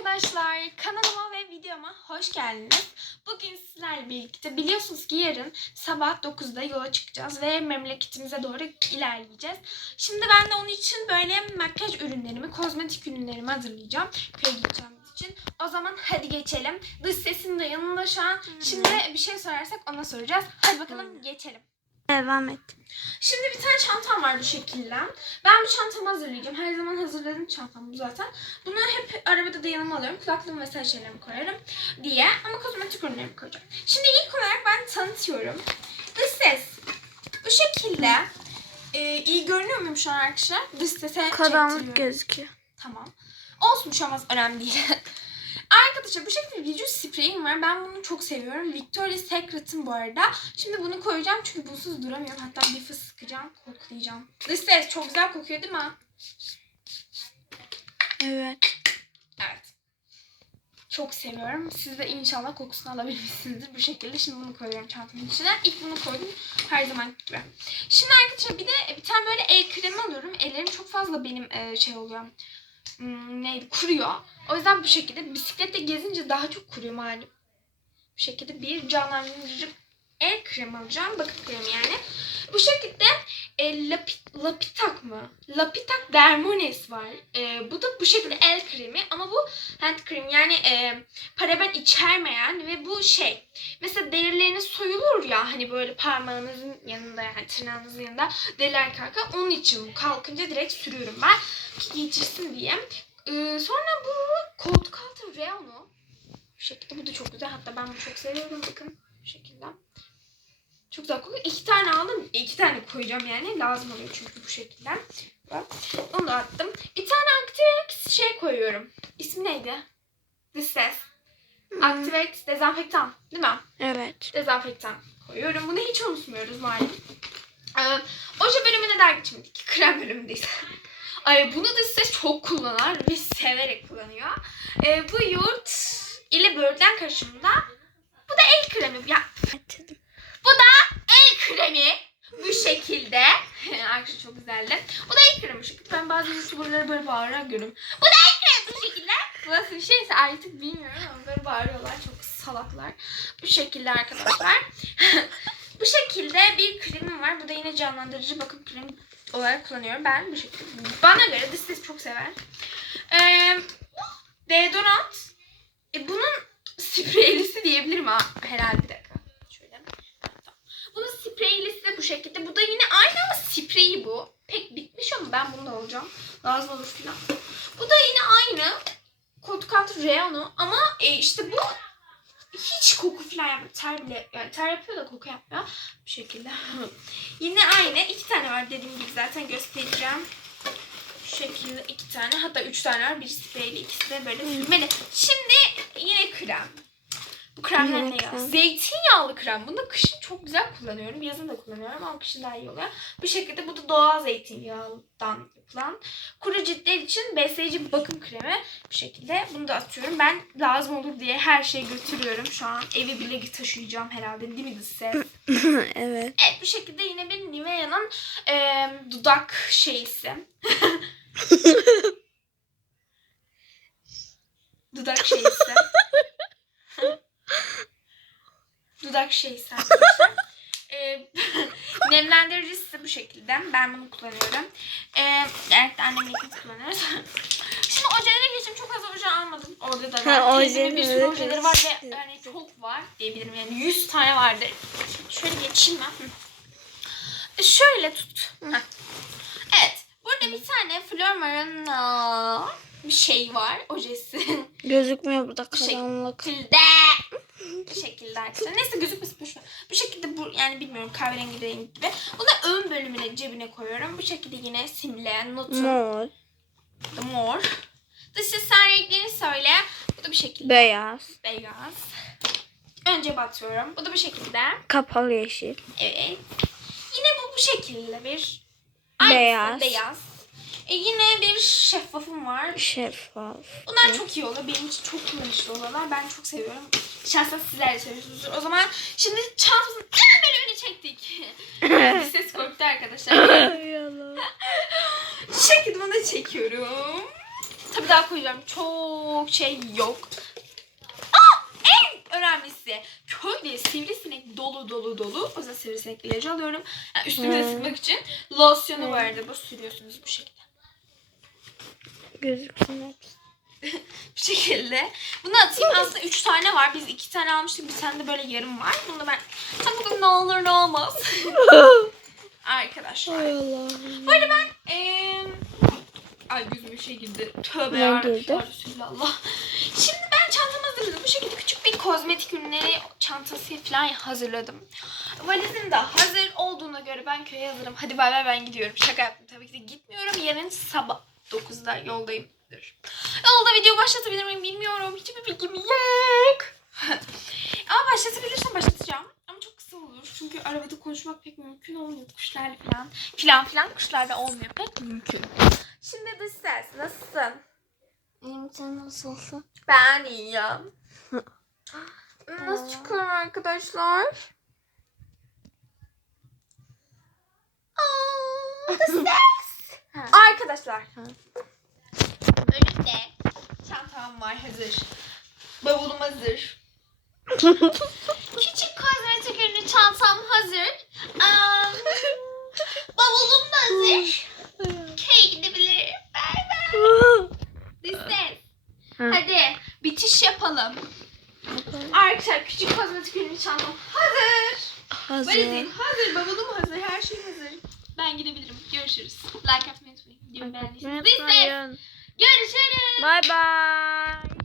arkadaşlar kanalıma ve videoma hoş geldiniz. Bugün sizlerle birlikte biliyorsunuz ki yarın sabah 9'da yola çıkacağız ve memleketimize doğru ilerleyeceğiz. Şimdi ben de onun için böyle makyaj ürünlerimi, kozmetik ürünlerimi hazırlayacağım. Köye gideceğimiz için. O zaman hadi geçelim. Dış sesim de yanında şu an. Şimdi bir şey sorarsak ona soracağız. Hadi bakalım geçelim. Devam et. Şimdi bir tane çantam var bu şekilde. Ben bu çantamı hazırlayacağım. Her zaman hazırladığım çantam bu zaten. Bunu hep arabada da yanıma alıyorum. Kulaklığımı vesaire şeylerimi koyarım diye. Ama kozmetik ürünlerimi koyacağım. Şimdi ilk olarak ben tanıtıyorum. Dış ses. Bu şekilde. Ee, iyi görünüyor muyum şu an arkadaşlar? Dış sese Karanlık çektiriyorum. gözüküyor. Tamam. Olsun şu an az önemli değil. Arkadaşlar bu şekilde vücut spreyim var. Ben bunu çok seviyorum. Victoria's Secret'ın bu arada. Şimdi bunu koyacağım çünkü bunsuz duramıyorum. Hatta bir fıs sıkacağım, koklayacağım. Dış ses çok güzel kokuyor değil mi? Evet. Evet. Çok seviyorum. Siz de inşallah kokusunu alabilmişsinizdir bu şekilde. Şimdi bunu koyuyorum çantamın içine. İlk bunu koydum. Her zaman gibi. Şimdi arkadaşlar bir de bir tane böyle el kremi alıyorum. Ellerim çok fazla benim e, şey oluyor. Hmm, neydi? Kuruyor. O yüzden bu şekilde bisiklette gezince daha çok kuruyor malum. Bu şekilde bir canlandırıcı el kremi alacağım. Bakım kremi yani. Bu şekilde e, Lapi- Lapitak mı? Lapitak Dermones var. E, bu da bu şekilde el kremi ama bu hand cream yani e, paraben içermeyen ve bu şey mesela derileriniz soyulur ya hani böyle parmağınızın yanında yani tırnağınızın yanında deriler kalkar onun için bu kalkınca direkt sürüyorum ben ki geçirsin diye. E, sonra bu Cold Counter Reano bu şekilde bu da çok güzel hatta ben bunu çok seviyorum bakın bu şekilde. Çok güzel kokuyor. İki tane aldım. İki tane koyacağım yani. Lazım oluyor çünkü bu şekilde. Bak. Onu da attım. Bir tane Activex şey koyuyorum. İsmi neydi? This says. Activex dezenfektan. Değil mi? Evet. Dezenfektan koyuyorum. Bunu hiç unutmuyoruz malum. Ee, oje bölümüne der geçmedik. Krem bölümündeyiz. Ay, bunu da size çok kullanan ve severek kullanıyor. Ee, bu yurt ile böğürtlen karışımında. Bu da el kremi. Ya Getirdim. el kremi bu şekilde. Arkadaşlar çok güzeldi. Bu da kremi bu şekilde. Ben bazı youtuberları böyle bağırarak görüyorum. Bu da kremi bu şekilde. Nasıl bir şeyse artık bilmiyorum ama böyle bağırıyorlar. Çok salaklar. Bu şekilde arkadaşlar. bu şekilde bir kremim var. Bu da yine canlandırıcı bakım kremi olarak kullanıyorum. Ben bu şekilde. Bana göre dış ses çok sever. Ee, deodorant. E, bunun spreylisi diyebilirim ha. Herhalde şekilde. Bu da yine aynı ama spreyi bu. Pek bitmiş ama ben bunu da alacağım. Lazım olur filan. Bu da yine aynı. Kotkant Reano ama e, işte bu hiç koku falan yapmıyor. Ter bile yani ter yapıyor da koku yapmıyor. Bu şekilde. yine aynı. iki tane var dediğim gibi zaten göstereceğim. Şu şekilde iki tane hatta üç tane var. Biri spreyli ikisi de böyle sürmeli. Şimdi yine krem. Bu kremler Yine ne ya? Zeytinyağlı krem. Bunu da kışın çok güzel kullanıyorum. Yazın da kullanıyorum ama kışın daha iyi oluyor. Bu şekilde bu da doğal zeytinyağından yapılan. Kuru ciltler için besleyici bir bakım kremi. Bu şekilde bunu da atıyorum. Ben lazım olur diye her şeyi götürüyorum. Şu an evi bile taşıyacağım herhalde. Değil mi ses? evet. Evet bu şekilde yine bir Nivea'nın e, dudak şeysi. dudak şeysi. dudak şeysi arkadaşlar. E, nemlendiricisi bu şekilde. Ben bunu kullanıyorum. E, evet annemle ikimiz kullanıyoruz. Şimdi ojelere geçtim. Çok fazla oje almadım. Orada da Ha, var. Teyzemin bir sürü ojeleri var ve yani çok var diyebilirim. Yani 100 tane vardır. Şöyle geçeyim ben. E, Şöyle tut. Heh. Evet. Burada bir tane Flormar'ın bir şey var. Ojesi. Gözükmüyor burada Bu karanlık. şekilde. Bu şekilde arkadaşlar. Neyse gözükmesin boş ver. Bu şekilde bu yani bilmiyorum kahverengi rengi gibi. Bunu ön bölümüne cebine koyuyorum. Bu şekilde yine simleyen notu. Mor. Mor. Dış sen renklerini söyle. Bu da bir şekilde Beyaz. beyaz. Önce batıyorum. Bu da bu şekilde. Kapalı yeşil. Evet. Yine bu bu şekilde bir aynısı, Beyaz. beyaz. E yine bir şeffafım var. Şeffaf. Bunlar çok iyi oluyor. Benim için çok kullanışlı oluyorlar. Ben çok seviyorum. Şahsen sizler de seviyorsunuzdur. O zaman şimdi çantamızın en bölümünü çektik. Bir ses korktu arkadaşlar. Şekilde bunu da çekiyorum. Tabii daha koyacağım. Çok şey yok. Aa! En önemlisi. Köyde sivrisinek dolu dolu dolu. O yüzden sivrisinek ilacı alıyorum. Yani üstümüze sıkmak için. Losyonu vardı. Bu sürüyorsunuz bu şekilde. Gözüksün hepsi. Bu şekilde. Bunu atayım. Aslında 3 tane var. Biz 2 tane almıştık. Bir tane de böyle yarım var. Bunu da ben... Sen bugün ne olur ne olmaz. Arkadaşlar. Hay Allah'ım. Arada ben eee Ay gözüme bir şey girdi. Tövbe yarabbim. Resulallah. Şimdi ben çantamı hazırladım. Bu şekilde küçük bir kozmetik ürünleri çantası falan hazırladım. Valizim de hazır olduğuna göre ben köye hazırım. Hadi bay bay ben gidiyorum. Şaka yaptım. Tabii ki de gitmiyorum. Yarın sabah 9'da yoldayımdır. Yolda video başlatabilir miyim bilmiyorum. Hiçbir bilgim yok. Ama başlatabilirsem başlatacağım. Ama çok kısa olur. Çünkü arabada konuşmak pek mümkün olmuyor. Kuşlarla falan. Filan filan kuşlarla olmuyor. Pek mümkün. Şimdi dış ses. Nasılsın? İyiyim sen nasılsın? Ben iyiyim. Nasıl çıkıyorum arkadaşlar? Aa, ses. Arkadaşlar. Ha. Önümde çantam var hazır. Bavulum hazır. Küçük kozmetik ürünü çantam hazır. Am, bavulum da hazır. Köye gidebilirim. Bay bay. Ha. Hadi bitiş yapalım. Arkadaşlar küçük kozmetik ürünü çantam hazır. Hazır. Valizim hazır, bavulum hazır, her şey hazır. Ben gidebilirim. Görüşürüz. Like atmayı unutmayın. Videomu beğendiyseniz. Görüşürüz. Bye bye.